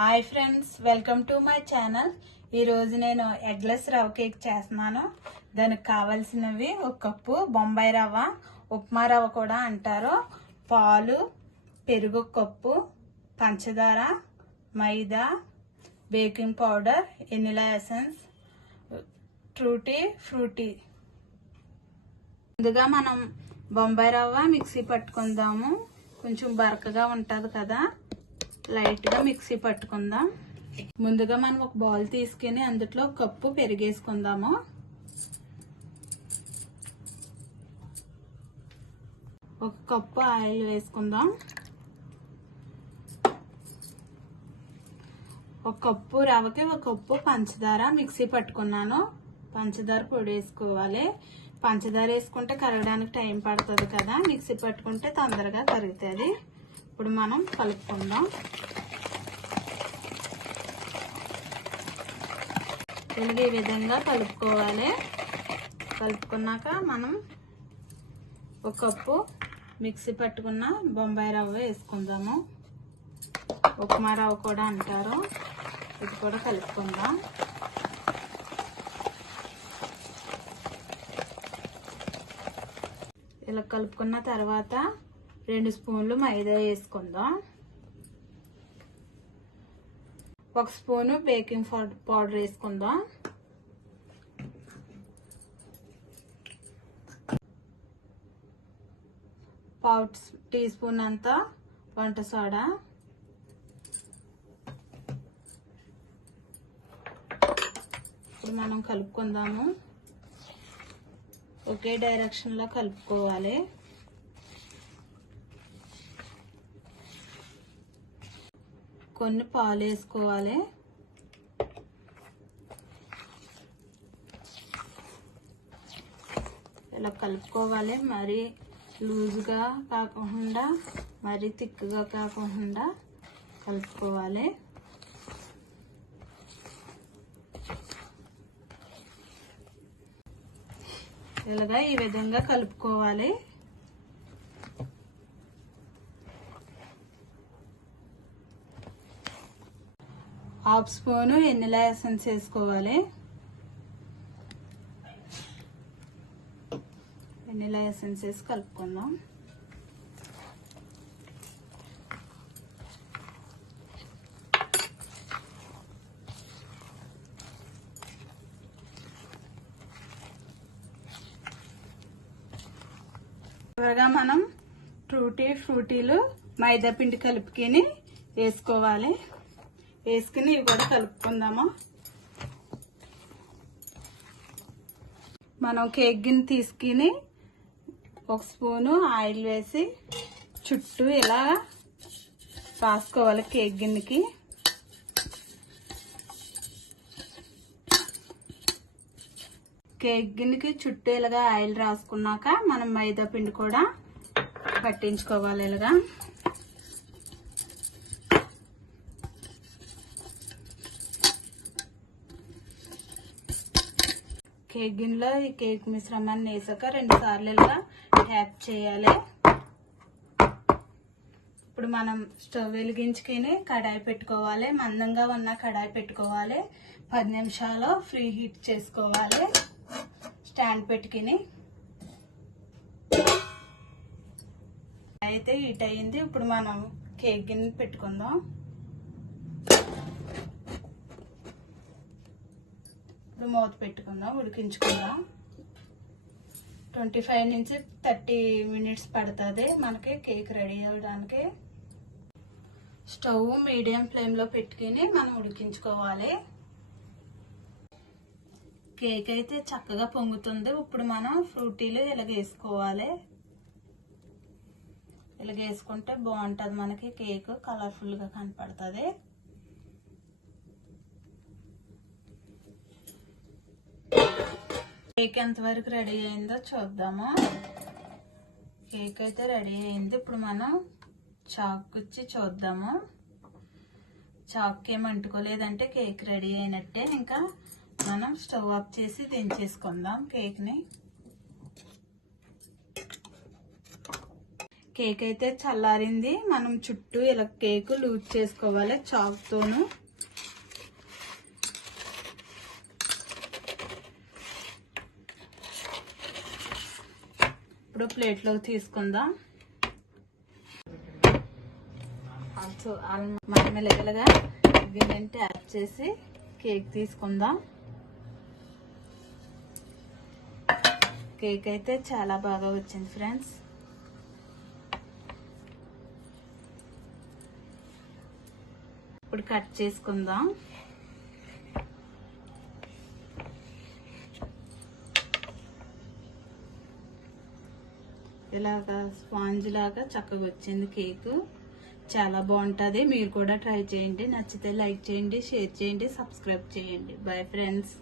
Hi friends, welcome to my channel. ఈరోజు నేను eggless రవ్వ కేక్ చేస్తున్నాను. దానికి కావాల్సినవి ఒక కప్పు బొంబాయి రవ్వ, ఉప్మా రవ్వ కూడా అంటారు, పాలు, పెరుగు కప్పు, పంచదార, మైదా, బేకింగ్ పౌడర్, వెనిలా ఎసెన్స్, ట్రూటీ ఫ్రూటీ. ముందుగా మనం బొంబాయి రవ్వ మిక్సీ పట్టుకుందాము. కొంచెం బరకగా ఉంటుంది కదా, లైట్గా మిక్సీ పట్టుకుందాం. ముందుగా మనం ఒక బౌల్ తీసుకుని అందులో ఒక కప్పు పెరిగేసుకుందాము. ఒక కప్పు ఆయిల్ వేసుకుందాం. ఒక కప్పు రవ్వకి ఒక కప్పు పంచదార మిక్సీ పట్టుకున్నాను. పంచదార పొడి వేసుకోవాలి. పంచదార వేసుకుంటే కరగడానికి టైం పడుతుంది కదా, మిక్సీ పట్టుకుంటే తొందరగా కరుగుతుంది. ఇప్పుడు మనం కలుపుకుందాం. ఈ విధంగా కలుపుకోవాలి. కలుపుకున్నాక మనం ఒక కప్పు మిక్సీ పట్టుకున్న బొంబాయి రవ్వ వేసుకుందాము. ఉప్మా రవ్వ కూడా అంటారు. ఇది కూడా కలుపుకుందాం. ఇలా కలుపుకున్న తర్వాత 2 స్పూన్లు మైదా వేసుకుందాం. 1 స్పూను బేకింగ్ పౌడర్ వేసుకుందాం. 1/2 టీ స్పూన్ అంతా వంట సోడా, ఇప్పుడు మనం కలుపుకుందాము. ఒకే డైరెక్షన్లో కలుపుకోవాలి. కొన్ని పాలు వేసుకోవాలి. ఇలా కలుపుకోవాలి. మరి లూజ్గా కాకుండా మరి థిక్గా కాకుండా కలుపుకోవాలి. ఇలాగా ఈ విధంగా కలుపుకోవాలి. హాఫ్ స్పూను వెనిలా ఎసెన్స్ వేసుకోవాలి. వెనిలా ఎసెన్స్ వేసి కలుపుకుందాం. చివరగా మనం ఫ్రూటీలు మైదా పిండి కలుపుకొని వేసుకోవాలి. వేసుకుని ఇవి కూడా కలుపుకుందాము. మనం కేక్ గిన్నె తీసుకుని 1 స్పూను ఆయిల్ వేసి చుట్టూ ఇలా రాసుకోవాలి. కేక్ గిన్నెకి చుట్టూ ఇలాగా ఆయిల్ రాసుకున్నాక మనం మైదా పిండి కూడా పట్టించుకోవాలి. ఇలాగా కేక్ గిన్నెలో ఈ కేక్ మిశ్రమాన్ని వేసాక 2 సార్లు ఇలా ట్యాప్ చేయాలి. ఇప్పుడు మనం స్టవ్ వెలిగించుకొని కడాయి పెట్టుకోవాలి. మందంగా ఉన్న కడాయి పెట్టుకోవాలి. 10 నిమిషాలు ఫ్రీ హీట్ చేసుకోవాలి. స్టాండ్ పెట్టుకుని అయితే హీట్ అయ్యింది. ఇప్పుడు మనం కేక్ గిన్నె పెట్టుకుందాం. ఇప్పుడు మూత పెట్టుకుందాం, ఉడికించుకుందాం. 25 నుంచి 30 మినిట్స్ పడుతుంది మనకి కేక్ రెడీ అవ్వడానికి. స్టవ్ మీడియం ఫ్లేమ్లో పెట్టుకుని మనం ఉడికించుకోవాలి. కేక్ అయితే చక్కగా పొంగుతుంది. ఇప్పుడు మనం ఫ్రూటీలు ఇలాగ వేసుకోవాలి. ఇలాగ వేసుకుంటే బాగుంటుంది. మనకి కేక్ కలర్ఫుల్గా కనపడుతుంది. కేక్ ఎంతవరకు రెడీ అయిందో చూద్దాము. కేక్ అయితే రెడీ అయింది. ఇప్పుడు మనం చాక్ గుచ్చి చూద్దాము. చాక్ ఏం అంటుకోలేదంటే కేక్ రెడీ అయినట్టే. ఇంకా మనం స్టవ్ ఆఫ్ చేసి దించేసుకుందాం కేక్ని. కేక్ అయితే చల్లారింది. మనం చుట్టూ ఇలా కేక్ లూజ్ చేసుకోవాలి చాక్తోను. ఇప్పుడు ప్లేట్లోకి తీసుకుందాం. మనం మెల్లగా ఇవి ట్యాప్ చేసి కేక్ తీసుకుందాం. కేక్ అయితే చాలా బాగా వచ్చింది ఫ్రెండ్స్. ఇప్పుడు కట్ చేసుకుందాం. ఇలాగా స్పాంజ్ లాగా చక్కగా వచ్చింది కేక్. చాలా బాగుంటుంది. మీరు కూడా ట్రై చేయండి. నచ్చితే లైక్ చేయండి, షేర్ చేయండి, సబ్స్క్రైబ్ చేయండి. Bye friends.